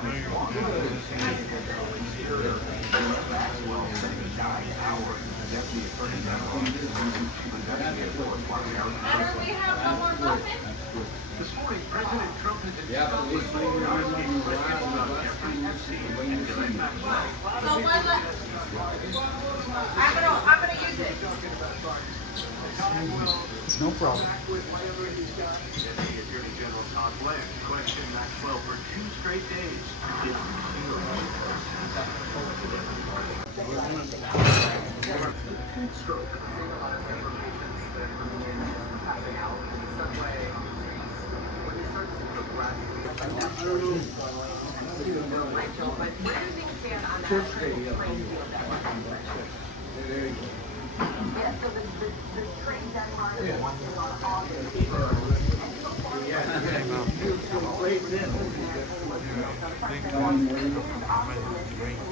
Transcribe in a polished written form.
Better we have no more muffins? This morning, President Trump has exposed Kowalski records about Jeffrey Epstein and Ghislaine Maxwell. So what? I'm gonna use it. No problem. Deputy Attorney General Todd Blanche questioned Maxwell for 2 straight days. Stroke. Great.